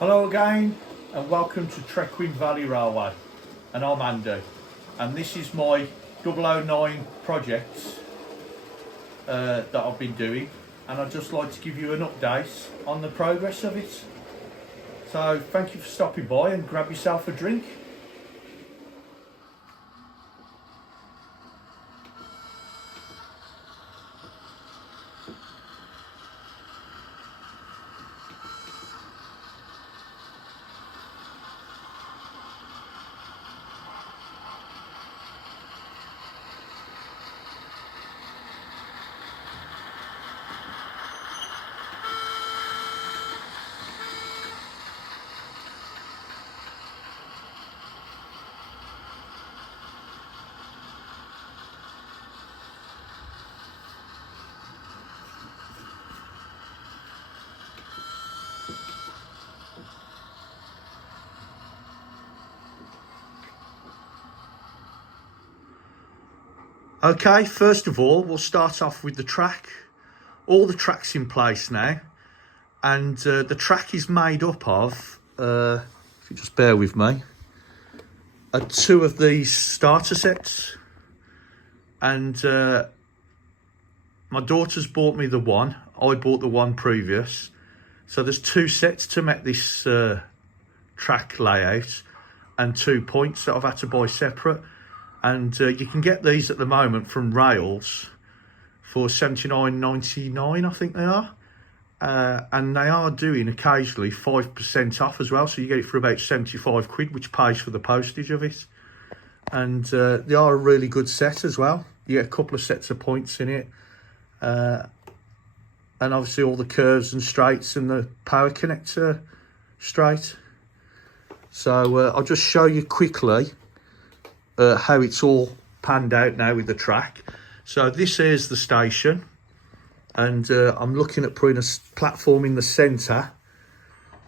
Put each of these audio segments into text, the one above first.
Hello again and welcome to Trecwn Valley Railway, and I'm Andy, and this is my 009 projects that I've been doing, and I'd just like to give you an update on the progress of it. So thank you for stopping by and grab yourself a drink. Okay, first of all, we'll start off with the track. All the track's in place now, and the track is made up of, if you just bear with me, two of these starter sets, and my daughter's bought me the one, I bought the one previous, so there's two sets to make this track layout, and 2 points that I've had to buy separate. And you can get these at the moment from Rails for $79.99, I think they are. And they are doing occasionally 5% off as well. So you get it for about 75 quid, which pays for the postage of it. And they are a really good set as well. You get a couple of sets of points in it. And obviously all the curves and straights and the power connector straight. So I'll just show you quickly how it's all panned out now with the track. So this is the station, and I'm looking at putting a platform in the centre.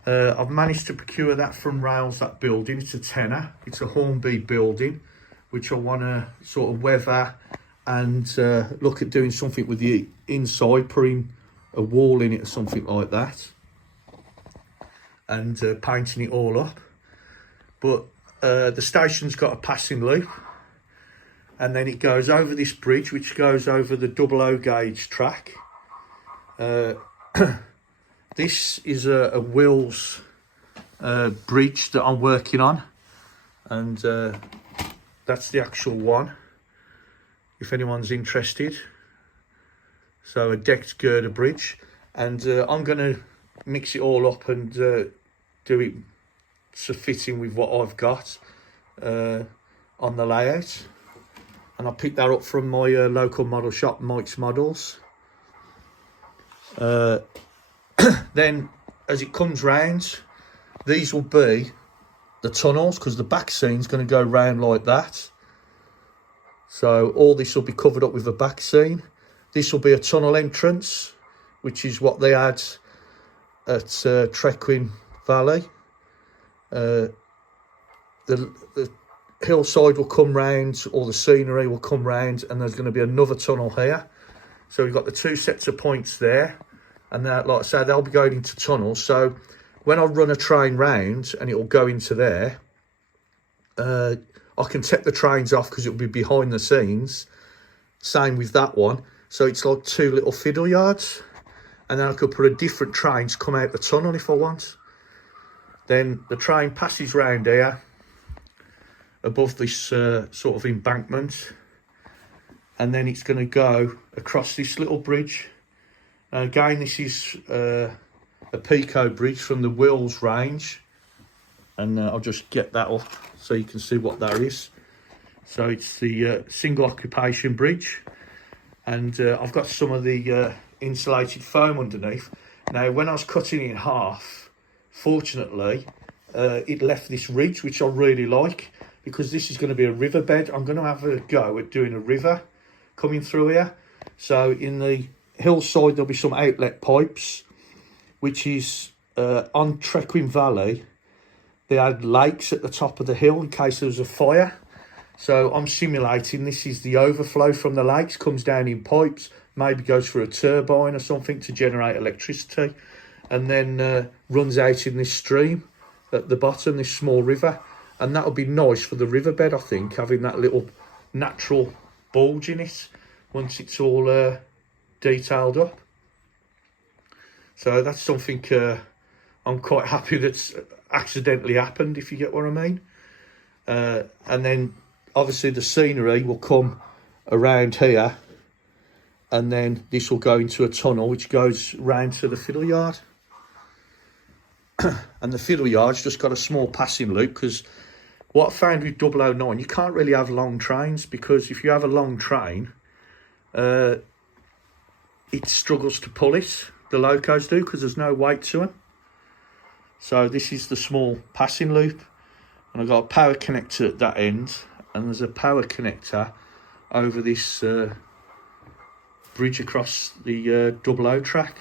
I've managed to procure that from Rails, that building. It's a tenner. It's a Hornby building, which I want to sort of weather and look at doing something with the inside, putting a wall in it or something like that, and painting it all up. But the station's got a passing loop, and then it goes over this bridge, which goes over the 00 gauge track. This is a Wills bridge that I'm working on, and that's the actual one, if anyone's interested. So a decked girder bridge, and I'm going to mix it all up and do it so fitting with what I've got on the layout. And I picked that up from my local model shop, Mike's Models. Then as it comes round, these will be the tunnels, because the back scene's going to go round like that. So all this will be covered up with the back scene. This will be a tunnel entrance, which is what they had at Trecwn Valley. The hillside will come round, or the scenery will come round, and there's going to be another tunnel here. So we've got the two sets of points there, and that, like I said, they'll be going into tunnels. So when I run a train round and it will go into there, I can take the trains off because it will be behind the scenes. Same with that one. So it's like two little fiddle yards, and then I could put a different train to come out the tunnel if I want. Then the train passes round here above this sort of embankment, and then it's going to go across this little bridge. Again, this is a Pico bridge from the Wills range, and I'll just get that up so you can see what that is. So it's the single occupation bridge, and I've got some of the insulated foam underneath. Now when I was cutting it in half, fortunately, it left this ridge, which I really like, because this is going to be a riverbed. I'm going to have a go at doing a river coming through here. So in the hillside, there'll be some outlet pipes, which is on Trecwn Valley. They had lakes at the top of the hill in case there was a fire. So I'm simulating this is the overflow from the lakes, comes down in pipes, maybe goes through a turbine or something to generate electricity. and then runs out in this stream at the bottom, this small river. And that would be nice for the riverbed, I think, having that little natural bulge in it once it's all detailed up. So that's something I'm quite happy that's accidentally happened, if you get what I mean. And then obviously the scenery will come around here, and then this will go into a tunnel which goes round to the fiddle yard. And the fiddle yard's just got a small passing loop, because what I found with 009, you can't really have long trains, because if you have a long train, it struggles to pull it. The locos do, because there's no weight to them. So this is the small passing loop, and I've got a power connector at that end, and there's a power connector over this bridge across the 00 track.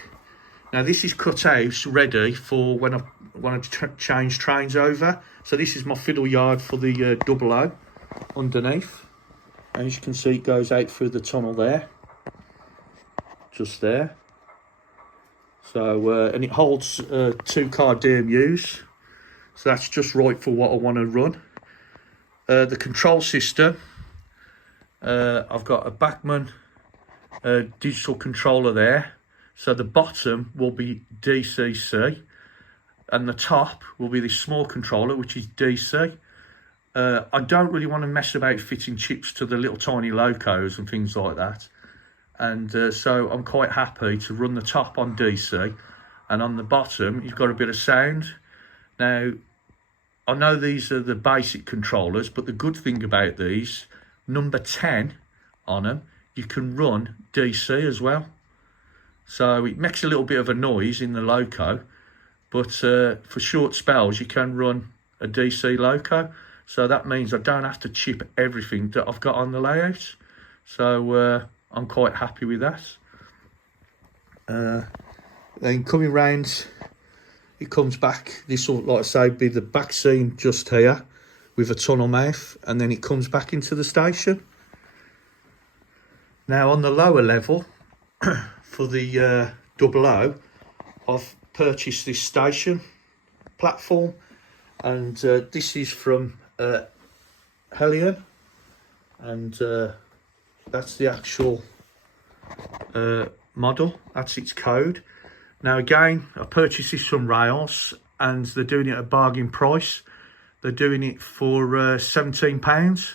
Now this is cut out ready for when I want to change trains over. So this is my fiddle yard for the 00 underneath. And as you can see, it goes out through the tunnel there, just there. So and it holds 2-car DMUs, so that's just right for what I want to run. The control system, I've got a Bachmann digital controller there. So the bottom will be DCC, and the top will be this small controller, which is DC. I don't really want to mess about fitting chips to the little tiny locos and things like that. And so I'm quite happy to run the top on DC, and on the bottom you've got a bit of sound. Now, I know these are the basic controllers, but the good thing about these, number 10 on them, you can run DC as well. So it makes a little bit of a noise in the loco, but for short spells you can run a DC loco. So that means I don't have to chip everything that I've got on the layout. So I'm quite happy with that. Then coming round, it comes back. This will, like I say, be the back scene just here with a tunnel mouth, and then it comes back into the station. Now on the lower level, for the 00, I've purchased this station platform, and this is from Heljan, and that's the actual model, that's its code. Now again, I purchased this from Rails, and they're doing it at a bargain price. They're doing it for £17.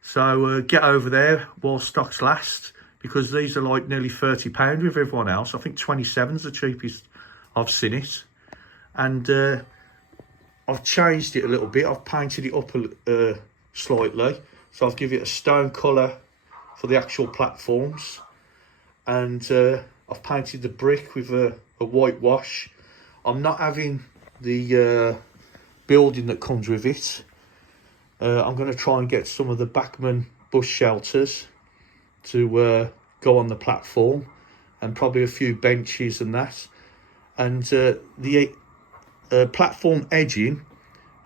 So get over there while stocks last, because these are like nearly £30 with everyone else. I think 27's the cheapest I've seen it. And I've changed it a little bit. I've painted it up slightly. So I've given it a stone colour for the actual platforms. And I've painted the brick with a whitewash. I'm not having the building that comes with it. I'm going to try and get some of the Bachmann bus shelters to go on the platform, and probably a few benches and that. And the platform edging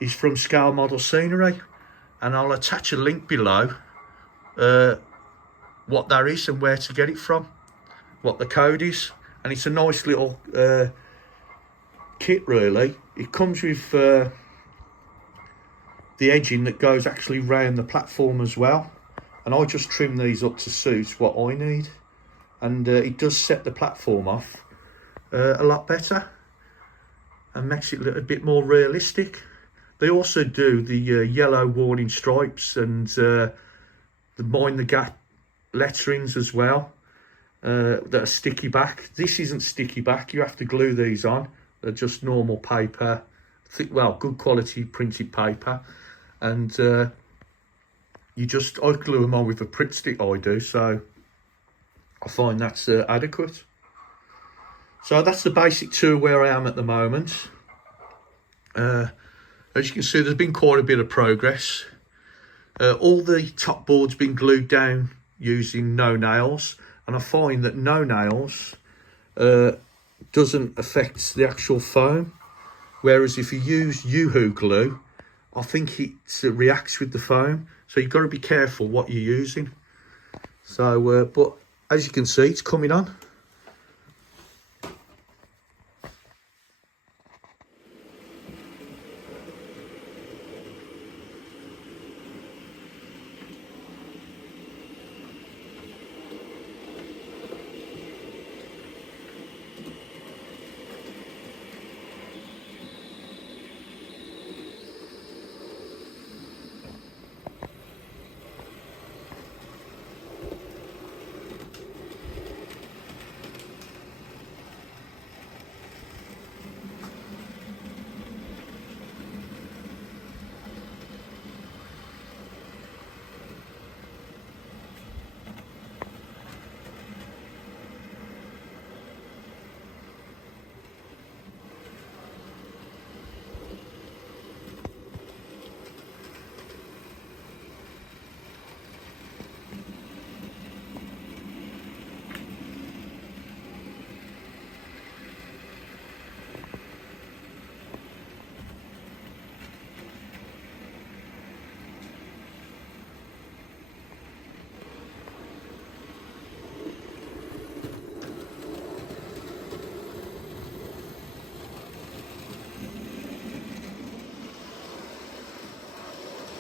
is from Scale Model Scenery, and I'll attach a link below what that is and where to get it from, what the code is. And it's a nice little kit really. It comes with the edging that goes actually round the platform as well, and I just trim these up to suit what I need, and it does set the platform off a lot better and makes it a little bit more realistic. They also do the yellow warning stripes and the mind the gap letterings as well, that are sticky back. This isn't sticky back, you have to glue these on. They're just normal paper, well, good quality printed paper, and I glue them on with a Pritt stick, I do, so I find that's adequate. So that's the basic tour where I am at the moment. As you can see, there's been quite a bit of progress. All the top board's been glued down using no nails, and I find that no nails doesn't affect the actual foam, whereas if you use Yoo-hoo glue, I think it reacts with the foam, so you've got to be careful what you're using. So but as you can see, it's coming on.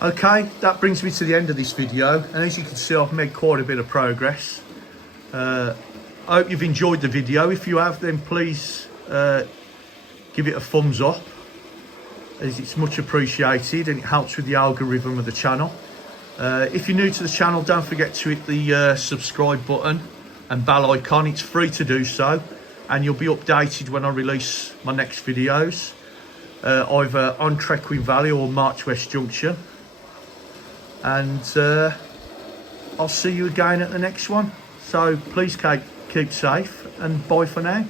Okay, that brings me to the end of this video, and as you can see, I've made quite a bit of progress. I hope you've enjoyed the video. If you have, then please give it a thumbs up, as it's much appreciated and it helps with the algorithm of the channel. If you're new to the channel, don't forget to hit the subscribe button and bell icon. It's free to do so, and you'll be updated when I release my next videos, either on Trecwn Valley or March West Junction. And I'll see you again at the next one. So please keep safe, and bye for now.